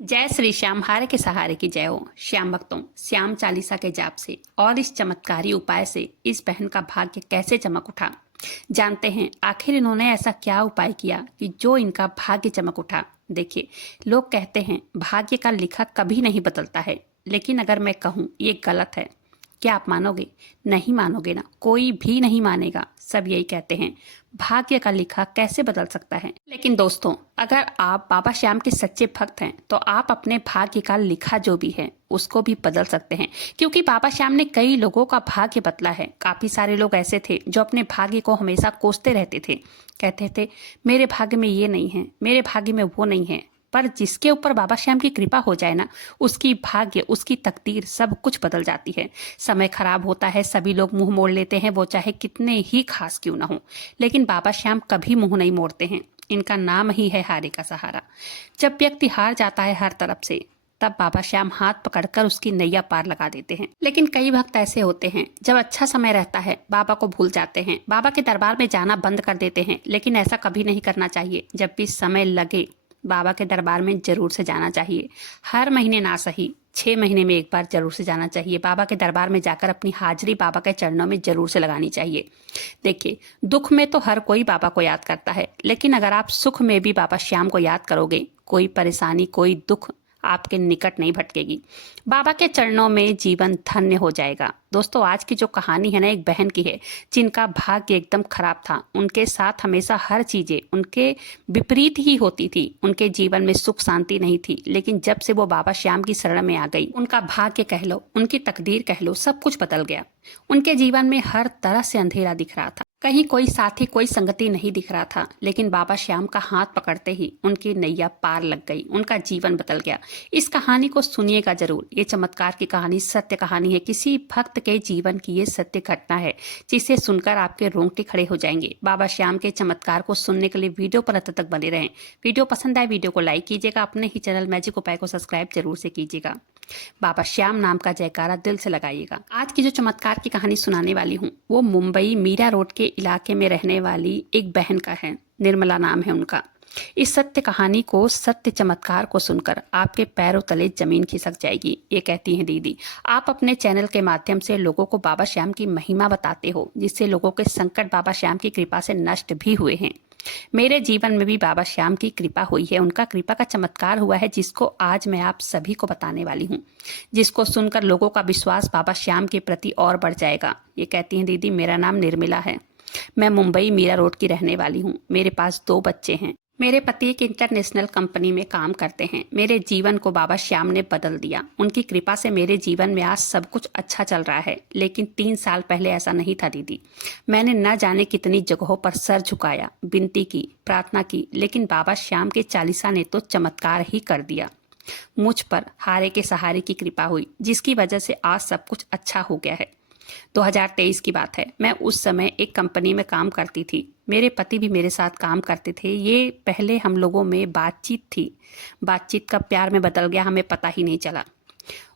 जय श्री श्याम हारे के सहारे की जय हो। श्याम भक्तों, श्याम चालीसा के जाप से और इस चमत्कारी उपाय से इस बहन का भाग्य कैसे चमक उठा, जानते हैं आखिर इन्होंने ऐसा क्या उपाय किया कि जो इनका भाग्य चमक उठा। देखिए, लोग कहते हैं भाग्य का लिखा कभी नहीं बदलता है, लेकिन अगर मैं कहूँ ये गलत है, क्या आप मानोगे? नहीं मानोगे ना, कोई भी नहीं मानेगा। सब यही कहते हैं भाग्य का लिखा कैसे बदल सकता है। लेकिन दोस्तों, अगर आप बाबा श्याम के सच्चे भक्त हैं तो आप अपने भाग्य का लिखा जो भी है उसको भी बदल सकते हैं, क्योंकि बाबा श्याम ने कई लोगों का भाग्य बदला है। काफी सारे लोग ऐसे थे जो अपने भाग्य को हमेशा कोसते रहते थे, कहते थे मेरे भाग्य में ये नहीं है, मेरे भाग्य में वो नहीं है। पर जिसके ऊपर बाबा श्याम की कृपा हो जाए ना, उसकी भाग्य, उसकी तकदीर सब कुछ बदल जाती है। समय खराब होता है, सभी लोग मुंह मोड़ लेते हैं, वो चाहे कितने ही खास क्यों ना हो, लेकिन बाबा श्याम कभी मुंह नहीं मोड़ते हैं। इनका नाम ही है हारे का सहारा। जब व्यक्ति हार जाता है हर तरफ से, तब बाबा श्याम हाथ पकड़कर उसकी नैया पार लगा देते हैं। लेकिन कई भक्त ऐसे होते हैं, जब अच्छा समय रहता है बाबा को भूल जाते हैं, बाबा के दरबार में जाना बंद कर देते हैं। लेकिन ऐसा कभी नहीं करना चाहिए। जब भी समय लगे बाबा के दरबार में जरूर से जाना चाहिए। हर महीने ना सही, 6 महीने में एक बार जरूर से जाना चाहिए। बाबा के दरबार में जाकर अपनी हाजिरी बाबा के चरणों में जरूर से लगानी चाहिए। देखिए, दुख में तो हर कोई बाबा को याद करता है, लेकिन अगर आप सुख में भी बाबा श्याम को याद करोगे, कोई परेशानी, कोई दुख आपके निकट नहीं भटकेगी। बाबा के चरणों में जीवन धन्य हो जाएगा। दोस्तों, आज की जो कहानी है ना, एक बहन की है जिनका भाग्य एकदम खराब था। उनके साथ हमेशा हर चीजें उनके विपरीत ही होती थी। उनके जीवन में सुख शांति नहीं थी, लेकिन जब से वो बाबा श्याम की शरण में आ गई, उनका भाग्य कह लो, उनकी तकदीर कह लो, सब कुछ बदल गया। उनके जीवन में हर तरह से अंधेरा दिख रहा था, कहीं कोई साथी, कोई संगति नहीं दिख रहा था। लेकिन बाबा श्याम का हाथ पकड़ते ही उनकी नैया पार लग गई, उनका जीवन बदल गया। इस कहानी को सुनिएगा जरूर। ये चमत्कार की कहानी सत्य कहानी है, किसी भक्त के जीवन की ये सत्य घटना है, जिसे सुनकर आपके रोंगटे खड़े हो जाएंगे। बाबा श्याम के चमत्कार को सुनने के लिए वीडियो पर अंत तक बने रहें। वीडियो पसंद आए वीडियो को लाइक कीजिएगा, अपने ही चैनल मैजिक उपाय को सब्सक्राइब जरूर से कीजिएगा। बाबा श्याम नाम का जयकारा दिल से लगाइएगा। आज की जो चमत्कार की कहानी सुनाने वाली हूँ, वो मुंबई मीरा रोड के इलाके में रहने वाली एक बहन का है। निर्मला नाम है उनका। इस सत्य कहानी को, सत्य चमत्कार को सुनकर आपके पैरों तले जमीन खिसक जाएगी। ये कहती हैं, दीदी आप अपने चैनल के माध्यम से लोगों को बाबा श्याम की महिमा बताते हो, जिससे लोगों के संकट बाबा श्याम की कृपा से नष्ट भी हुए हैं। मेरे जीवन में भी बाबा श्याम की कृपा हुई है, उनका कृपा का चमत्कार हुआ है, जिसको आज मैं आप सभी को बताने वाली हूँ, जिसको सुनकर लोगों का विश्वास बाबा श्याम के प्रति और बढ़ जाएगा। ये कहती हैं, दीदी मेरा नाम निर्मला है, मैं मुंबई मीरा रोड की रहने वाली हूँ। मेरे पास 2 बच्चे हैं। मेरे पति एक इंटरनेशनल कंपनी में काम करते हैं। मेरे जीवन को बाबा श्याम ने बदल दिया। उनकी कृपा से मेरे जीवन में आज सब कुछ अच्छा चल रहा है, लेकिन 3 साल पहले ऐसा नहीं था दीदी। मैंने न जाने कितनी जगहों पर सर झुकाया, विनती की, प्रार्थना की, लेकिन बाबा श्याम के चालीसा ने तो चमत्कार ही कर दिया। मुझ पर हारे के सहारे की कृपा हुई, जिसकी वजह से आज सब कुछ अच्छा हो गया है। 2023 की बात है। मैं उस समय एक कंपनी में काम करती थी। मेरे पति भी मेरे साथ काम करते थे। ये पहले हम लोगों में बातचीत थी, बातचीत का प्यार में बदल गया, हमें पता ही नहीं चला।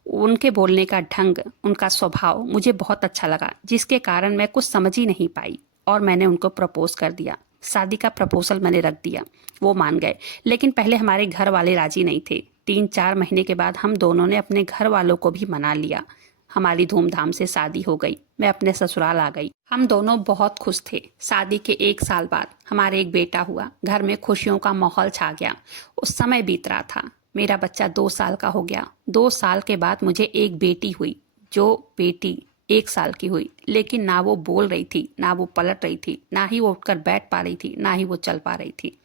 उनके बोलने का ढंग, उनका स्वभाव मुझे बहुत अच्छा लगा, जिसके कारण मैं कुछ समझ ही नहीं पाई और मैंने उनको प्रपोज कर दिया। शादी का प्रपोजल मैंने रख दिया, वो मान गए। लेकिन पहले हमारे घर वाले राजी नहीं थे। 3-4 महीने के बाद हम दोनों ने अपने घर वालों को भी मना लिया। हमारी धूमधाम से शादी हो गई। मैं अपने ससुराल आ गई। हम दोनों बहुत खुश थे। शादी के 1 साल बाद हमारे एक बेटा हुआ। घर में खुशियों का माहौल छा गया। उस समय बीत रहा था। मेरा बच्चा 2 साल का हो गया। 2 साल के बाद मुझे एक बेटी हुई। जो बेटी 1 साल की हुई, लेकिन ना वो बोल रही थी, ना वो पलट रही थी, ना ही वो उठकर बैठ पा रही थी, ना ही वो चल पा रही थी।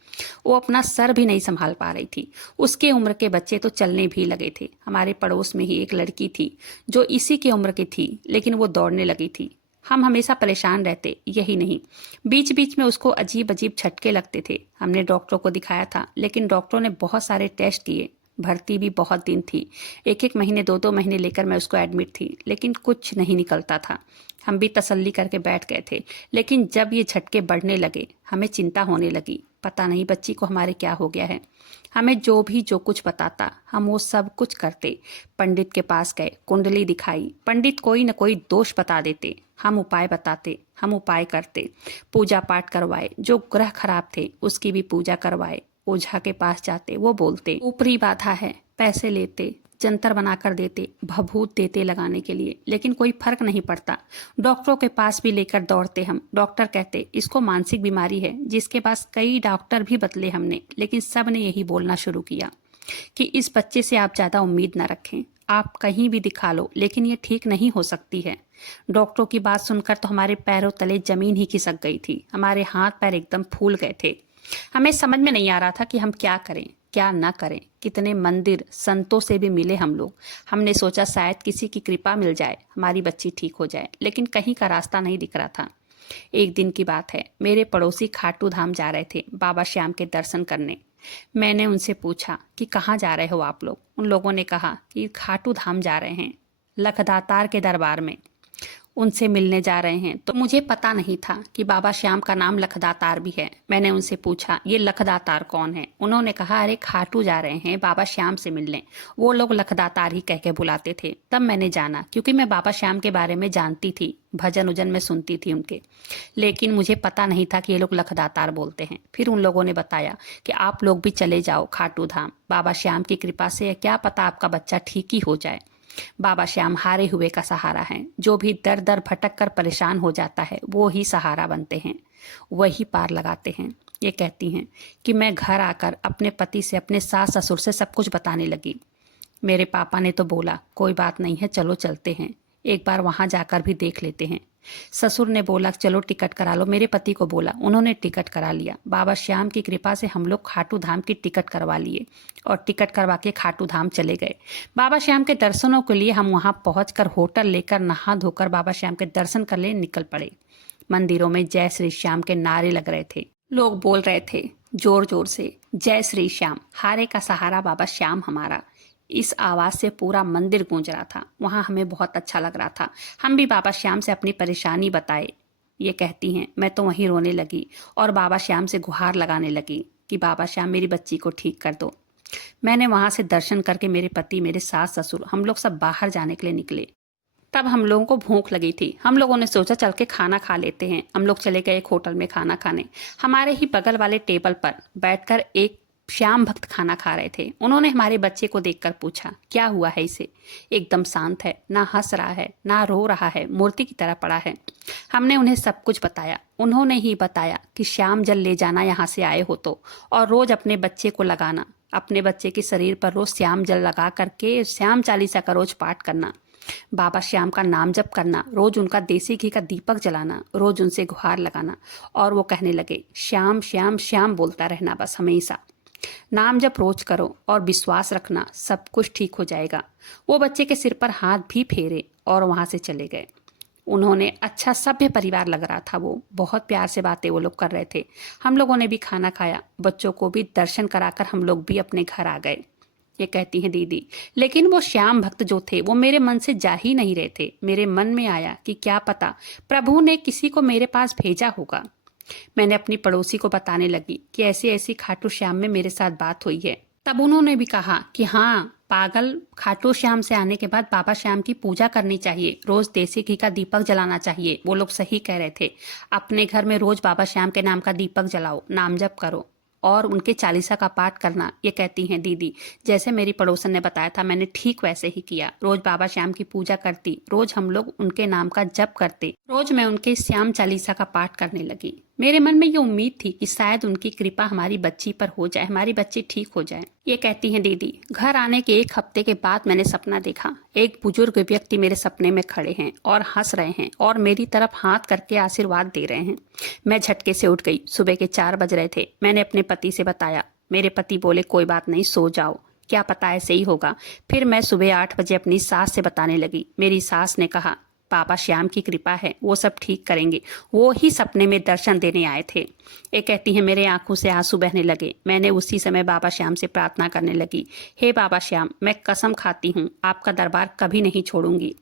वो अपना सर भी नहीं संभाल पा रही थी। उसके उम्र के बच्चे तो चलने भी लगे थे। हमारे पड़ोस में ही एक लड़की थी जो इसी की उम्र की थी, लेकिन वो दौड़ने लगी थी। हम हमेशा परेशान रहते। यही नहीं, बीच बीच में उसको अजीब अजीब झटके लगते थे। हमने डॉक्टरों को दिखाया था, लेकिन डॉक्टरों ने बहुत सारे टेस्ट किए। भर्ती भी बहुत दिन थी। 1-1 महीने, 2-2 महीने लेकर मैं उसको एडमिट थी, लेकिन कुछ नहीं निकलता था। हम भी तसल्ली करके बैठ गए थे। लेकिन जब ये झटके बढ़ने लगे, हमें चिंता होने लगी। पता नहीं बच्ची को हमारे क्या हो गया है। हमें जो कुछ बताता, हम वो सब कुछ करते। पंडित के पास गए, कुंडली दिखाई। पंडित कोई न कोई दोष बता देते। हम उपाय बताते, हम उपाय करते। पूजा पाठ करवाए। जो ग्रह खराब थे उसकी भी पूजा करवाए। ओझा के पास जाते, वो बोलते ऊपरी बाधा है, पैसे लेते, जंतर बनाकर देते, भभूत देते लगाने के लिए, लेकिन कोई फर्क नहीं पड़ता। डॉक्टरों के पास भी लेकर दौड़ते हम। डॉक्टर कहते इसको मानसिक बीमारी है, जिसके पास कई डॉक्टर भी बदले हमने, लेकिन सब ने यही बोलना शुरू किया कि इस बच्चे से आप ज़्यादा उम्मीद न रखें, आप कहीं भी दिखा लो, लेकिन ये ठीक नहीं हो सकती है। डॉक्टरों की बात सुनकर तो हमारे पैरों तले जमीन ही खिसक गई थी। हमारे हाथ पैर एकदम फूल गए थे। हमें समझ में नहीं आ रहा था कि हम क्या करें, क्या ना करें। कितने मंदिर संतों से भी मिले हम लोग। हमने सोचा शायद किसी की कृपा मिल जाए, हमारी बच्ची ठीक हो जाए, लेकिन कहीं का रास्ता नहीं दिख रहा था। एक दिन की बात है, मेरे पड़ोसी खाटू धाम जा रहे थे बाबा श्याम के दर्शन करने। मैंने उनसे पूछा कि कहाँ जा रहे हो आप लोग। उन लोगों ने कहा कि खाटू धाम जा रहे हैं, लखदातार के दरबार में उनसे मिलने जा रहे हैं। तो मुझे पता नहीं था कि बाबा श्याम का नाम लखदातार भी है। मैंने उनसे पूछा ये लखदातार कौन है। उन्होंने कहा अरे खाटू जा रहे हैं बाबा श्याम से मिलने, वो लोग लखदातार ही कह के बुलाते थे। तब मैंने जाना, क्योंकि मैं बाबा श्याम के बारे में जानती थी, भजन उजन में सुनती थी उनके, लेकिन मुझे पता नहीं था कि ये लोग लखदातार बोलते हैं। फिर उन लोगों ने बताया कि आप लोग भी चले जाओ खाटू धाम, बाबा श्याम की कृपा से क्या पता आपका बच्चा ठीक ही हो जाए। बाबा श्याम हारे हुए का सहारा है। जो भी दर दर भटक कर परेशान हो जाता है वो ही सहारा बनते हैं, वही पार लगाते हैं। ये कहती हैं कि मैं घर आकर अपने पति से, अपने सास ससुर से सब कुछ बताने लगी। मेरे पापा ने तो बोला कोई बात नहीं है, चलो चलते हैं, एक बार वहाँ जाकर भी देख लेते हैं। ससुर ने बोला चलो टिकट करा लो। मेरे पति को बोला, उन्होंने टिकट करा लिया। बाबा श्याम की कृपा से हम लोग खाटू धाम की टिकट करवा लिए और टिकट करवा के खाटू धाम चले गए। बाबा श्याम के दर्शनों के लिए हम वहाँ पहुँचकर होटल लेकर नहा धोकर बाबा श्याम के दर्शन कर ले निकल पड़े। मंदिरों में जय श्री श्याम के नारे लग रहे थे, लोग बोल रहे थे जोर जोर से जय श्री श्याम, हारे का सहारा बाबा श्याम हमारा। इस आवाज़ से पूरा मंदिर गूंज रहा था। वहाँ हमें बहुत अच्छा लग रहा था। हम भी बाबा श्याम से अपनी परेशानी बताए। ये कहती हैं मैं तो वहीं रोने लगी और बाबा श्याम से गुहार लगाने लगी कि बाबा श्याम मेरी बच्ची को ठीक कर दो। मैंने वहाँ से दर्शन करके मेरे पति, मेरे सास ससुर, हम लोग सब बाहर जाने के लिए निकले। तब हम लोगों को भूख लगी थी। हम लोगों ने सोचा चल के खाना खा लेते हैं। हम लोग चले गए एक होटल में खाना खाने। हमारे ही बगल वाले टेबल पर बैठकर एक श्याम भक्त खाना खा रहे थे। उन्होंने हमारे बच्चे को देखकर पूछा क्या हुआ है इसे, एकदम शांत है, ना हंस रहा है ना रो रहा है, मूर्ति की तरह पड़ा है। हमने उन्हें सब कुछ बताया। उन्होंने ही बताया कि श्याम जल ले जाना यहाँ से आए हो तो, और रोज अपने बच्चे को लगाना, अपने बच्चे के शरीर पर रोज श्याम जल लगा करके श्याम चालीसा का रोज पाठ करना, बाबा श्याम का नाम जप करना, रोज उनका देसी घी का दीपक जलाना, रोज उनसे गुहार लगाना। और वो कहने लगे श्याम श्याम श्याम बोलता रहना, बस हमेशा नाम जप रोज करो और विश्वास रखना सब कुछ ठीक हो जाएगा। वो बच्चे के सिर पर हाथ भी फेरे और वहां से चले गए। उन्होंने अच्छा सभ्य परिवार लग रहा था। वो बहुत प्यार से बातें वो लोग कर रहे थे। हम लोगों ने भी खाना खाया, बच्चों को भी दर्शन कराकर हम लोग भी अपने घर आ गए। ये कहती हैं दीदी, लेकिन वो श्याम भक्त जो थे वो मेरे मन से जा ही नहीं रहे थे। मेरे मन में आया कि क्या पता प्रभु ने किसी को मेरे पास भेजा होगा। मैंने अपनी पड़ोसी को बताने लगी कि ऐसी ऐसी खाटू श्याम में मेरे साथ बात हुई है। तब उन्होंने भी कहा कि हाँ पागल, खाटू श्याम से आने के बाद बाबा श्याम की पूजा करनी चाहिए, रोज देसी घी का दीपक जलाना चाहिए। वो लोग सही कह रहे थे। अपने घर में रोज बाबा श्याम के नाम का दीपक जलाओ, नाम जप करो और उनके चालीसा का पाठ करना। ये कहती हैं दीदी, जैसे मेरी पड़ोसन ने बताया था मैंने ठीक वैसे ही किया। रोज बाबा श्याम की पूजा करती, रोज हम लोग उनके नाम का जप करते, रोज मैं उनके श्याम चालीसा का पाठ करने लगी। मेरे मन में ये उम्मीद थी कि शायद उनकी कृपा हमारी बच्ची पर हो जाए, हमारी बच्ची ठीक हो जाए। ये कहती हैं दीदी, घर आने के एक हफ्ते के बाद मैंने सपना देखा। एक बुजुर्ग व्यक्ति मेरे सपने में खड़े हैं और हंस रहे हैं और मेरी तरफ हाथ करके आशीर्वाद दे रहे हैं। मैं झटके से उठ गई। सुबह के 4 बज रहे थे। मैंने अपने पति से बताया। मेरे पति बोले कोई बात नहीं, सो जाओ, क्या पता ऐसे ही होगा। फिर मैं सुबह 8 बजे अपनी सास से बताने लगी। मेरी सास ने कहा बाबा श्याम की कृपा है, वो सब ठीक करेंगे, वो ही सपने में दर्शन देने आए थे। ये कहती है मेरे आंखों से आंसू बहने लगे। मैंने उसी समय बाबा श्याम से प्रार्थना करने लगी, हे बाबा श्याम, मैं कसम खाती हूँ आपका दरबार कभी नहीं छोड़ूंगी।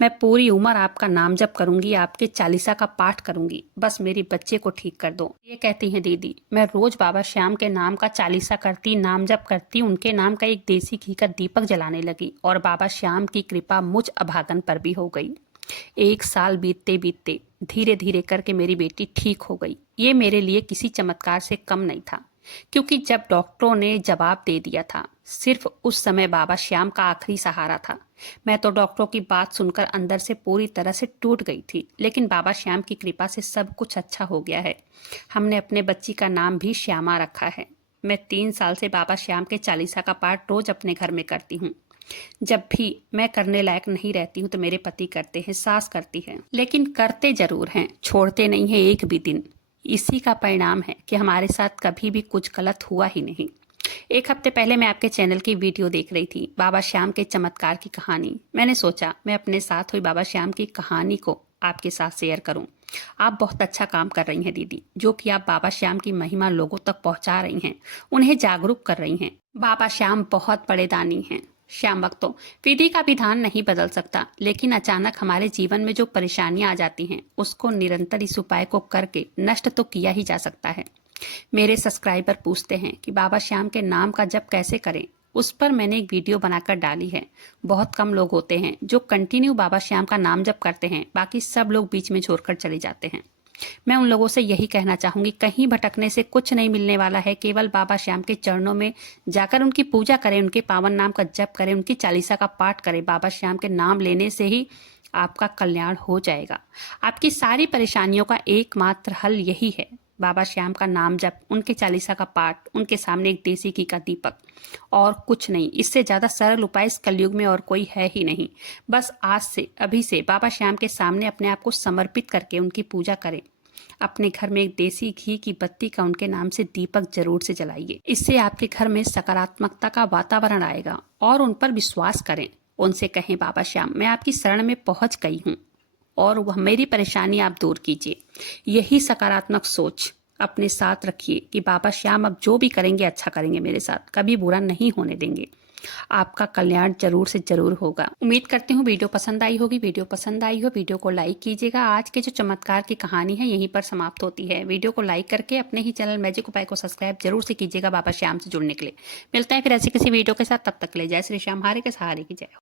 मैं पूरी उम्र आपका नाम जप करूंगी, आपके चालीसा का पाठ करूंगी, बस मेरी बच्चे को ठीक कर दो। ये कहती हैं दीदी, मैं रोज बाबा श्याम के नाम का चालीसा करती, नाम जप करती, उनके नाम का एक देसी घी का दीपक जलाने लगी और बाबा श्याम की कृपा मुझ अभागन पर भी हो गई। 1 साल बीतते बीतते धीरे धीरे करके मेरी बेटी ठीक हो गई। ये मेरे लिए किसी चमत्कार से कम नहीं था। क्योंकि जब डॉक्टरों ने जवाब दे दिया था, सिर्फ उस समय बाबा श्याम का आखिरी सहारा था। मैं तो डॉक्टरों की बात सुनकर अंदर से पूरी तरह से टूट गई थी, लेकिन बाबा श्याम की कृपा से सब कुछ अच्छा हो गया है। हमने अपने बच्ची का नाम भी श्यामा रखा है। मैं 3 साल से बाबा श्याम के चालीसा का पाठ रोज अपने घर में करती हूँ। जब भी मैं करने लायक नहीं रहती हूँ तो मेरे पति करते हैं, सास करती है, लेकिन करते जरूर हैं, छोड़ते नहीं है एक भी दिन। इसी का परिणाम है कि हमारे साथ कभी भी कुछ गलत हुआ ही नहीं। एक हफ्ते पहले मैं आपके चैनल की वीडियो देख रही थी, बाबा श्याम के चमत्कार की कहानी। मैंने सोचा मैं अपने साथ हुई बाबा श्याम की कहानी को आपके साथ शेयर करूं। आप बहुत अच्छा काम कर रही हैं दीदी, जो कि आप बाबा श्याम की महिमा लोगों तक पहुंचा रही हैं, उन्हें जागरूक कर रही हैं। बाबा श्याम बहुत बड़े दानी हैं। श्याम भक्तों, विधि का विधान नहीं बदल सकता, लेकिन अचानक हमारे जीवन में जो परेशानियां आ जाती हैं, उसको निरंतर इस उपाय को करके नष्ट तो किया ही जा सकता है। मेरे सब्सक्राइबर पूछते हैं कि बाबा श्याम के नाम का जप कैसे करें। उस पर मैंने एक वीडियो बनाकर डाली है। बहुत कम लोग होते हैं जो कंटिन्यू बाबा श्याम का नाम जप करते हैं, बाकी सब लोग बीच में छोड़कर चले जाते हैं। मैं उन लोगों से यही कहना चाहूंगी, कहीं भटकने से कुछ नहीं मिलने वाला है। केवल बाबा श्याम के चरणों में जाकर उनकी पूजा करें, उनके पावन नाम का जप करें, उनकी चालीसा का पाठ करें। बाबा श्याम के नाम लेने से ही आपका कल्याण हो जाएगा। आपकी सारी परेशानियों का एकमात्र हल यही है, बाबा श्याम का नाम जप, उनके चालीसा का पाठ, उनके सामने एक देसी घी का दीपक, और कुछ नहीं। इससे ज्यादा सरल उपाय इस कलयुग में और कोई है ही नहीं। बस आज से, अभी से बाबा श्याम के सामने अपने आप को समर्पित करके उनकी पूजा करें। अपने घर में एक देसी घी की बत्ती का उनके नाम से दीपक जरूर से जलाइए। इससे आपके घर में सकारात्मकता का वातावरण आएगा। और उन पर विश्वास करें, उनसे कहें बाबा श्याम मैं आपकी शरण में पहुंच गई हूँ और वह मेरी परेशानी आप दूर कीजिए। यही सकारात्मक सोच अपने साथ रखिए कि बाबा श्याम अब जो भी करेंगे अच्छा करेंगे, मेरे साथ कभी बुरा नहीं होने देंगे। आपका कल्याण जरूर से जरूर होगा। उम्मीद करती हूँ वीडियो पसंद आई होगी। वीडियो पसंद आई हो वीडियो को लाइक कीजिएगा। आज के जो चमत्कार की कहानी है यहीं पर समाप्त होती है। वीडियो को लाइक करके अपने ही चैनल मैजिक उपाय को सब्सक्राइब जरूर से कीजिएगा बाबा श्याम से जुड़ने के लिए। मिलते हैं फिर ऐसी किसी वीडियो के साथ, तब तक के लिए जय श्री श्याम, हारे के सहारे की जय हो।